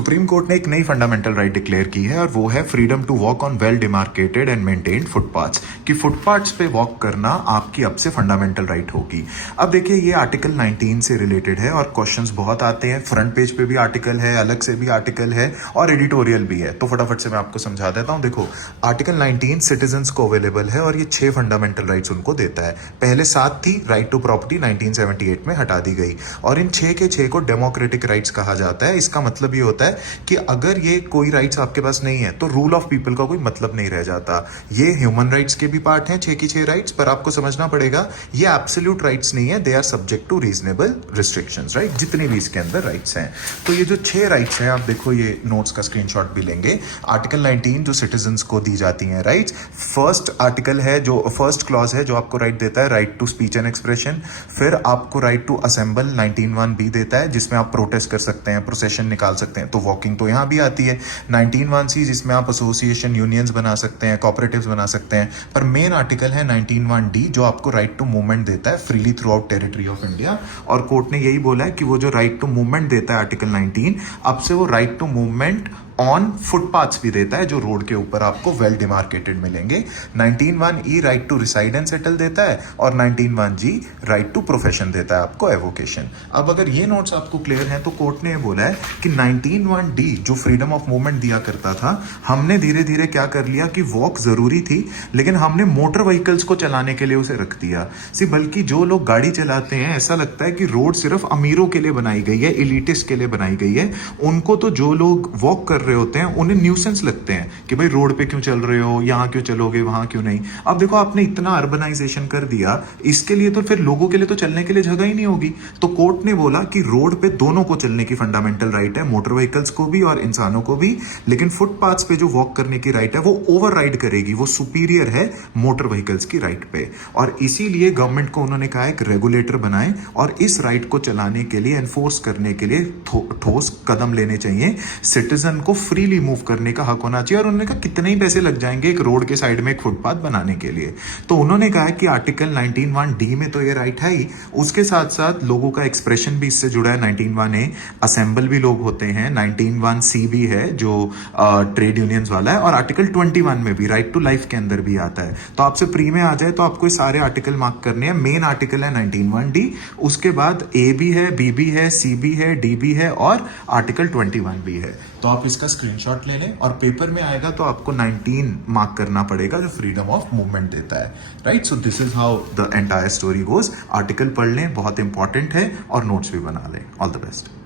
Supreme court ने एक नई फंडामेंटल राइट डिक्लेयर की है और वो है freedom to walk on well demarcated and maintained footpaths कि फुटपाथ्स पे वॉक करना आपकी अब से फंडामेंटल राइट होगी। अब देखिए ये आर्टिकल 19 से रिलेटेड है और क्वेश्चंस बहुत आते हैं। फ्रंट पेज पे भी आर्टिकल है, अलग से भी आर्टिकल है और एडिटोरियल भी है, तो फटाफट से मैं आपको समझा देता हूँ। देखो आर्टिकल 19 सिटीजन्स को अवेलेबल है और ये 6 फंडामेंटल राइट्स उनको देता है। पहले 7 थी, राइट टू प्रॉपर्टी 1978 में हटा दी गई और इन 6 के 6 को डेमोक्रेटिक राइट्स कहा जाता है। इसका मतलब ये होता है कि अगर ये कोई राइट्स आपके पास नहीं है तो रूल ऑफ पीपल का कोई मतलब नहीं रह जाता। ये ह्यूमन राइट्स के भी पार्ट हैं 6 की 6 राइट्स, पर आपको समझना पड़ेगा ये एब्सोल्यूट राइट्स नहीं है, they are subject to reasonable restrictions, right, जितनी भी इसके अंदर राइट्स हैं। तो ये जो 6 राइट्स हैं, आप देखो ये नोट्स का स्क्रीनशॉट भी लेंगे। आर्टिकल 19 जो सिटीजन्स को दी जाती हैं राइट्स, फर्स्ट आर्टिकल है जो फर्स्ट क्लॉज है जो आपको राइट देता है right to speech and expression. फिर आपको राइट टू असेंबल 19(1)(b देता है जिसमें आप प्रोटेस्ट कर सकते हैं, प्रोसेशन निकाल सकते हैं, तो वॉकिंग तो यहाँ भी आती है। 19(1)(c) जिसमें आप एसोसिएशन यूनियंस बना सकते हैं, कोऑपरेटिव्स बना सकते हैं। पर मेन आर्टिकल है 19(1)(d) जो आपको राइट टू मूवमेंट देता है freely through out territory of India. और कोर्ट ने यही बोला है कि वो जो राइट टू मूवमेंट देता है आर्टिकल 19, अब से वो right to movement on footpaths भी देता है जो रोड के ऊपर आपको वेल डिमार्केटेड मिलेंगे। 19(1)(e) right to reside and settle देता है और 19(1)(g) राइट टू प्रोफेशन देता है आपको, एवोकेशन। अब अगर ये नोट्स आपको क्लियर हैं तो कोर्ट ने ये बोला है कि 19(1)(d) जो फ्रीडम ऑफ मूवमेंट दिया करता था, हमने धीरे धीरे क्या कर लिया कि वॉक जरूरी थी लेकिन हमने मोटर व्हीकल्स को चलाने के लिए उसे रख दिया। बल्कि जो लोग गाड़ी चलाते हैं ऐसा लगता है कि रोड सिर्फ अमीरों के लिए बनाई गई है, इलिटिस्ट के लिए बनाई गई है। उनको तो जो लोग वॉक कर रहे होते हैं उन्हें न्यूसेंस लगते हैं कि भाई रोड पे क्यों चल रहे हो, यहाँ क्यों चलोगे, वहां क्यों नहीं। अब देखो आपने इतना अर्बनाइजेशन कर दिया, इसके लिए तो फिर लोगों के लिए तो चलने के लिए जगह ही नहीं होगी। तो कोर्ट ने बोला कि रोड पे दोनों को चलने की फंडामेंटल राइट है, मोटर व्हीकल्स को भी और इंसानों को भी, लेकिन फुटपाथ्स पे जो वॉक करने की राइट है वो ओवर राइड करेगी, वो सुपीरियर है मोटर व्हीकल्स की राइट पे। और इसीलिए गवर्नमेंट को उन्होंने कहा एक रेगुलेटर बनाए और इस राइट को चलाने के लिए, एनफोर्स करने के लिए ठोस कदम लेने चाहिए। सिटीजन को फ्रीली मूव करने का हक होना चाहिए। और उन्होंने कहा कितने ही पैसे लग जाएंगे एक रोड के साइड में एक फुटपाथ बनाने के लिए। तो उन्होंने कहा कि आर्टिकल 19(1)(d) में तो ये राइट है ही, उसके साथ साथ लोगों का एक्सप्रेशन भी इससे जुड़ा है। 19(1)(a) असेंबल भी लोग होते हैं, 19(1)(c) भी है जो ट्रेड यूनियंस वाला है, और आर्टिकल 21 में भी राइट टू लाइफ के अंदर भी आता है। तो आपसे प्री में आ जाए तो आपको सारे आर्टिकल मार्क करने हैं। मेन आर्टिकल है 19(1)(d), उसके बाद ए भी है, बी भी है, सी भी है, डी भी है और आर्टिकल 21 भी है। तो आप इसका स्क्रीनशॉट ले लें और पेपर में आएगा तो आपको 19 मार्क करना पड़ेगा जो फ्रीडम ऑफ मूवमेंट देता है, right. So this is how the entire story goes. Article पढ़ लें, बहुत इंपॉर्टेंट है, और नोट्स भी बना लें। All the best.